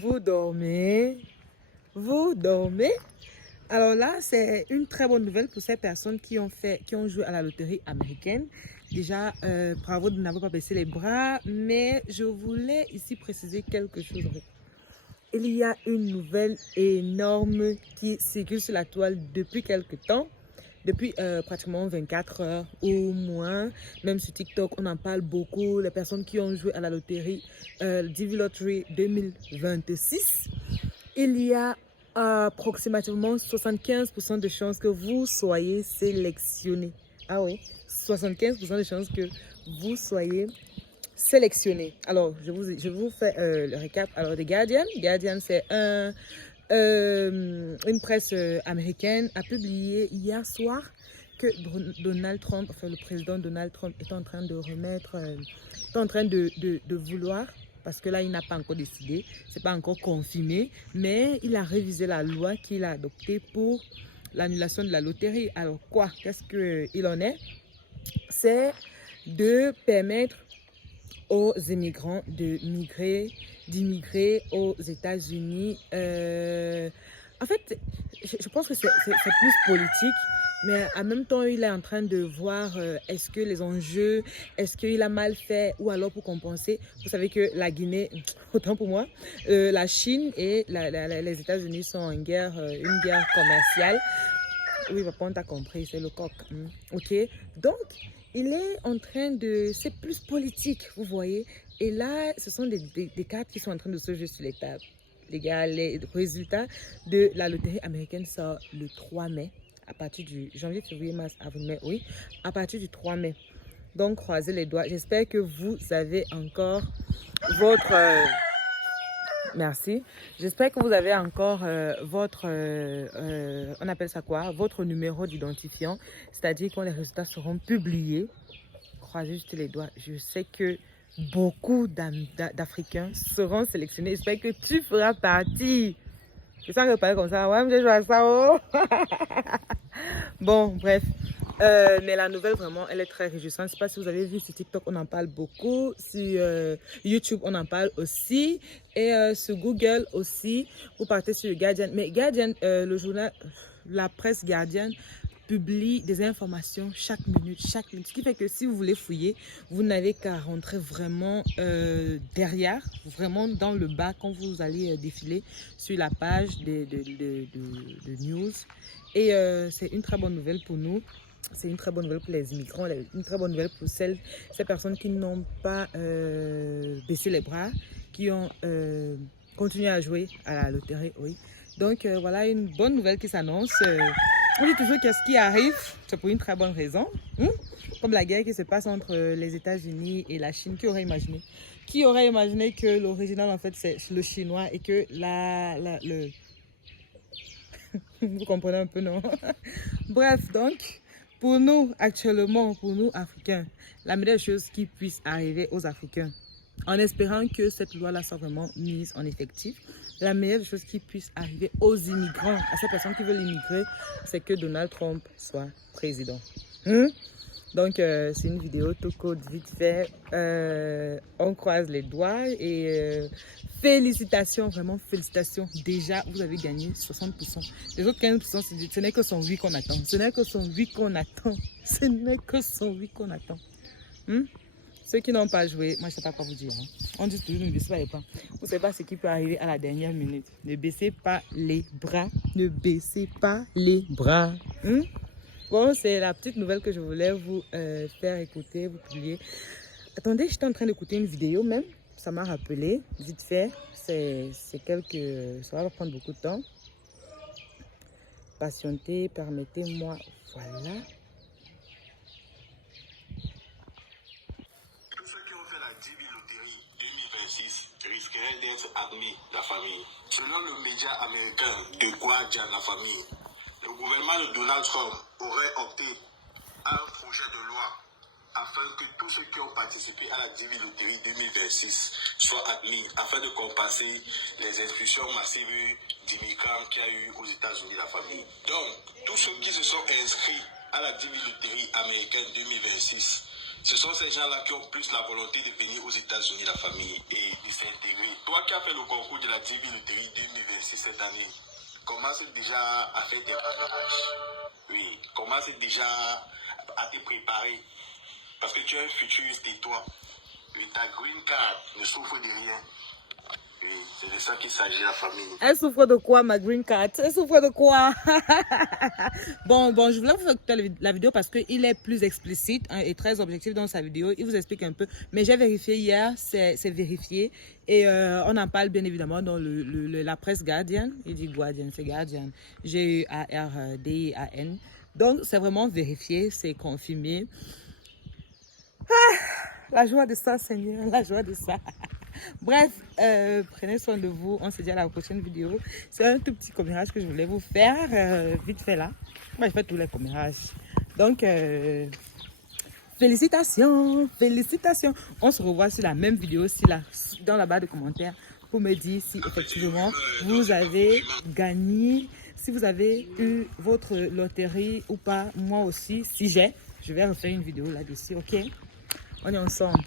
Vous dormez? Vous dormez? Alors là, c'est une très bonne nouvelle pour ces personnes qui ont joué à la loterie américaine. Déjà, bravo de n'avoir pas baissé les bras, mais je voulais ici préciser quelque chose. Il y a une nouvelle énorme qui circule sur la toile depuis quelque temps. Depuis pratiquement 24 heures ou moins, même sur TikTok, on en parle beaucoup. Les personnes qui ont joué à la loterie, Divi Lottery 2026, il y a approximativement 75% de chances que vous soyez sélectionné. Ah oui, 75% de chances que vous soyez sélectionné. Alors, je vous fais le récap. Alors, The Guardian, c'est une presse américaine a publié hier soir que Donald Trump, enfin le président Donald Trump est en train de remettre, est en train de vouloir, parce que là il n'a pas encore décidé, c'est pas encore confirmé, mais il a révisé la loi qu'il a adoptée pour l'annulation de la loterie. Alors quoi, qu'est-ce qu'il en est? C'est de permettre aux immigrants d'immigrer aux États-Unis. En fait, je pense que c'est plus politique, mais en même temps, il est en train de voir est-ce que les enjeux, est-ce qu'il a mal fait ou alors pour compenser. Vous savez que la Guinée, autant pour moi, la Chine et les États-Unis sont en guerre, une guerre commerciale. Oui, papa, on t'a compris, c'est le coq. Ok, donc il est en train de... C'est plus politique, vous voyez. Et là, ce sont des cartes qui sont en train de se jouer sur les tables. Les gars, les résultats de la loterie américaine sortent le 3 mai. À partir du janvier, février, mars, avril, mai, oui. À partir du 3 mai. Donc, croisez les doigts. J'espère que vous avez encore votre... Merci. J'espère que vous avez encore votre, on appelle ça quoi? Votre numéro d'identifiant. C'est-à-dire quand les résultats seront publiés, croisez juste les doigts. Je sais que beaucoup d'Africains seront sélectionnés. J'espère que tu feras partie. Je sens que je parle comme ça. Ouais, je joue à ça. Oh. Bon, bref. Mais la nouvelle, vraiment, elle est très réjouissante. Je ne sais pas si vous avez vu sur TikTok, on en parle beaucoup. Sur YouTube, on en parle aussi. Et sur Google aussi. Vous partez sur le Guardian. Mais Guardian, le journal, la presse Guardian publie des informations chaque minute. Ce qui fait que si vous voulez fouiller, vous n'avez qu'à rentrer vraiment derrière, vraiment dans le bas quand vous allez défiler sur la page de news. Et c'est une très bonne nouvelle pour nous. C'est une très bonne nouvelle pour les immigrants, une très bonne nouvelle pour ces personnes qui n'ont pas baissé les bras, qui ont continué à jouer à la loterie, oui. Donc voilà une bonne nouvelle qui s'annonce. On dit toujours qu'est-ce qui arrive, c'est pour une très bonne raison. Comme la guerre qui se passe entre les États-Unis et la Chine, qui aurait imaginé? Qui aurait imaginé que l'original en fait c'est le chinois et que vous comprenez un peu, non? Bref, donc, pour nous, actuellement, pour nous, Africains, la meilleure chose qui puisse arriver aux Africains, en espérant que cette loi-là soit vraiment mise en effectif, la meilleure chose qui puisse arriver aux immigrants, à ces personnes qui veulent immigrer, c'est que Donald Trump soit président. Donc, c'est une vidéo tout court, vite fait. On croise les doigts et félicitations, vraiment félicitations. Déjà, vous avez gagné 60%. Les autres 15%, ce n'est que son 8 qu'on attend. Ce n'est que son 8 qu'on attend. Ce n'est que son 8 qu'on attend. Ceux qui n'ont pas joué, moi je ne sais pas quoi vous dire. On dit toujours ne baissez pas les bras. Vous ne savez pas ce qui peut arriver à la dernière minute. Ne baissez pas les bras. Ne baissez pas les bras. Bon, c'est la petite nouvelle que je voulais vous faire écouter, vous publier. Attendez, j'étais en train d'écouter une vidéo même. Ça m'a rappelé, vite fait. Ça va prendre beaucoup de temps. Patientez, permettez-moi. Voilà. Tous ceux qui ont fait la Divi Lotterie 2026 risqueraient d'être admis la famille. Selon le média américain The Guardian, la famille, le gouvernement de Donald Trump aurait opté à un projet de loi afin que tous ceux qui ont participé à la Divi Lotterie 2026 soient admis, afin de compenser les expulsions massives d'immigrants qu'il y a eu aux États-Unis, la famille. Donc, tous ceux qui se sont inscrits à la Divi Lotterie américaine 2026 Ce sont ces gens-là qui ont plus la volonté de venir aux États-Unis, la famille, et de s'intégrer. Toi qui as fait le concours de la TV Loterie 2026 cette année, commence déjà à faire tes bagages. Oui, commence déjà à te préparer. Parce que tu es un futuriste et toi. Oui, ta green card ne souffre de rien. Oui, c'est de ça qu'il s'agit, la famille. Elle souffre de quoi, ma green card? Elle souffre de quoi? Bon, je voulais vous faire la vidéo parce qu'il est plus explicite, hein, et très objectif dans sa vidéo. Il vous explique un peu. Mais j'ai vérifié hier, c'est vérifié. Et on en parle bien évidemment dans la presse Guardian. Il dit Guardian, c'est Guardian. Guardian. Donc, c'est vraiment vérifié, c'est confirmé. La joie de ça, Seigneur, la joie de ça. Bref, prenez soin de vous. On se dit à la prochaine vidéo. C'est un tout petit commérage que je voulais vous faire, vite fait là. Moi, je fais tous les commérages. Donc, félicitations, félicitations. On se revoit sur la même vidéo, dans la barre de commentaires, pour me dire si effectivement vous avez gagné, si vous avez eu votre loterie ou pas. Moi aussi, si j'ai, je vais refaire une vidéo là-dessus, ok? On est ensemble.